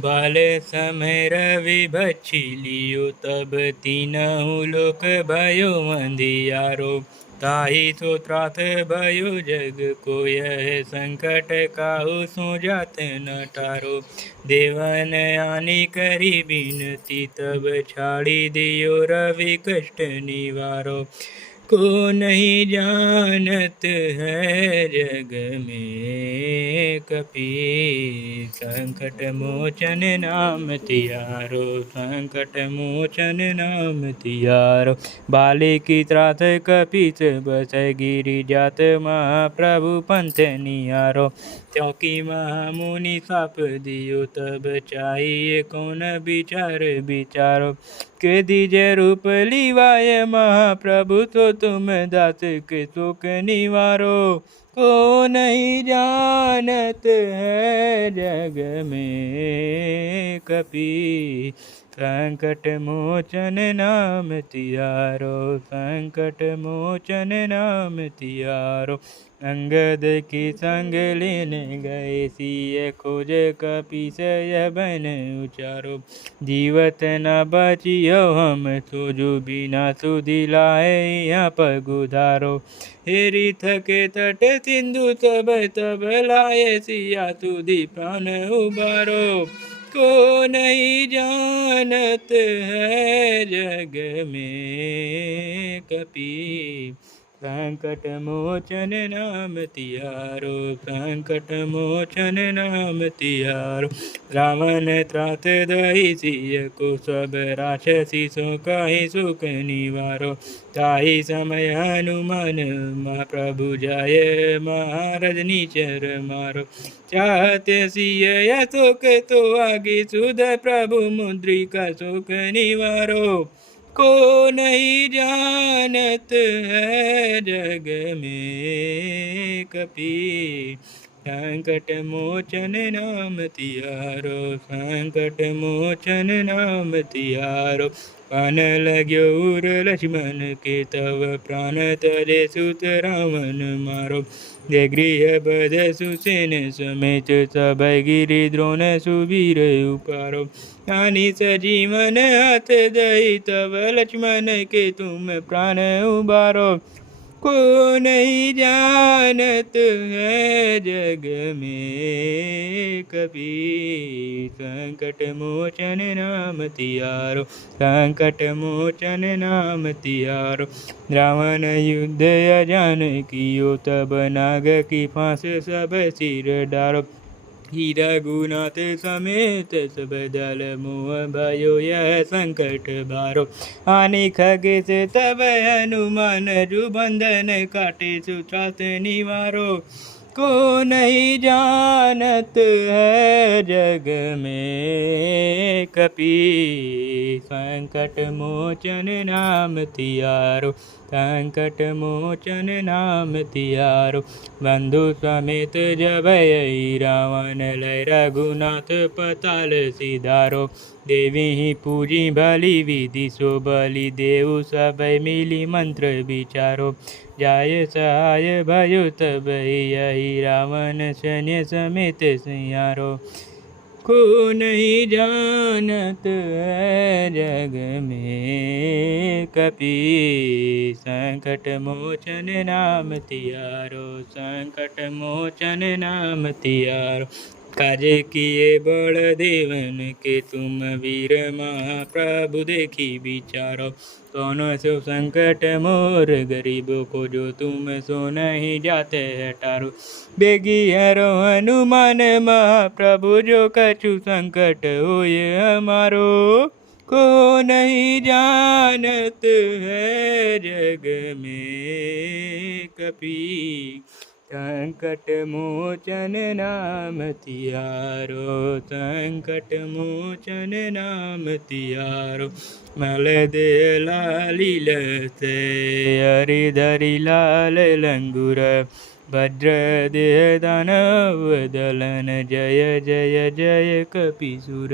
बाल समय रवि भक्षी लियो, तब तीनहु लोक भयो अंधियारो। ताहि सो त्रास भयो जग को, यह संकट काहू सो जात न टारो। देवन आनी करी बिनती, तब छाड़ी दियो रवि कष्ट निवारो। को नहीं जानत है जग में कपि, संकट मोचन नाम तिहारो। संकट मोचन नाम तिहारो। बाली की त्रास कपीस बस गिरि जात, महाप्रभु पंथ निहारो। क्योंकि महामुनि साप दियो, तब चाहिए कौन विचार विचारो। के दीजे रूप लिवाए महाप्रभु, तो तुम दास के शोक निवारो। को नहीं जानत है जग में कपि, संकट मोचन नाम तिहारो। संकट मोचन नाम तिहारो। अंगद की संग लेने गए, सिय खोज कपीस यह बन उचारो। जीवत न बचियो हम सोजो, बिना सुधि लाए यहाँ पग उधारो। हेरिथ के तट सिंधु तब तब लाए, सिया सुधि प्राण उबारो। को नहीं जानत है जग में कपि, संकट मोचन नाम तिहारो। संकट मोचन नाम तिहारो। रावण त्रास दहि सिय को, सब राक्षसी सो कहि सुख निवारो। ताहि समय हनुमान महाप्रभु जाय, महाराज निचर मारो। चाहते सिय शोक तो आगे, सुध प्रभु मुद्रिका शोक निवारो। को नहीं जानत है जग में कपि, संकट मोचन नाम तिहारो। संकट मोचन नाम तिहारो। पान लग्यो उर लक्ष्मण के, तब प्राण तले सुत रावण मारो। जय गृह बध सुसेन समेत, सब गिरि द्रोण सुवीर उपारो। आनी सजीवन हाथ दई, तब लक्ष्मण के तुम प्राण उबारो। को नहीं जानत है जग में कपि, संकट मोचन नाम तिहारो। संकट मोचन नाम तिहारो। रावण युद्ध अजान कियो, तब नाग की फांस सब सिर डारो। हीरा गुनाथ समेत सब दल, मोह भयो यह संकट भारो। आनी खगेश तब हनुमान, जो बंधन काटे सुत्रास निवारो। को नहीं जानत है जग में कपि, संकट मोचन नाम तिहारो। संकट मोचन नाम तिहारो। बंधु समेत जब यही रावण, लय रघुनाथ पताल सिधारो। देवी ही पूजी भली विधि, सो बलि देव सब मिली मंत्र विचारो। जाय सहाय भयो तब यही, रावण सैन्य समेत सियारो। को नहीं जानत है जग में कपि, संकट मोचन नाम तिहारो। संकट मोचन नाम तिहारो। काजे किए बड़ देवन के, तुम वीर महाप्रभु देखी विचारो। कौन सो संकट मोर गरीबों को, जो तुम सो नहीं जाते हटारो। बेगी हरो हनुमान महाप्रभु, जो कछु संकट होय हमारो। को नहीं जानत है जग में कपि, संकट मोचन नाम तिहारो। संकट मोचन नाम तिहारो। मल दे लाली लते, हरि धरि लाल लंगुर। भद्र देह दानव दलन, जय जय जय कपिसुर।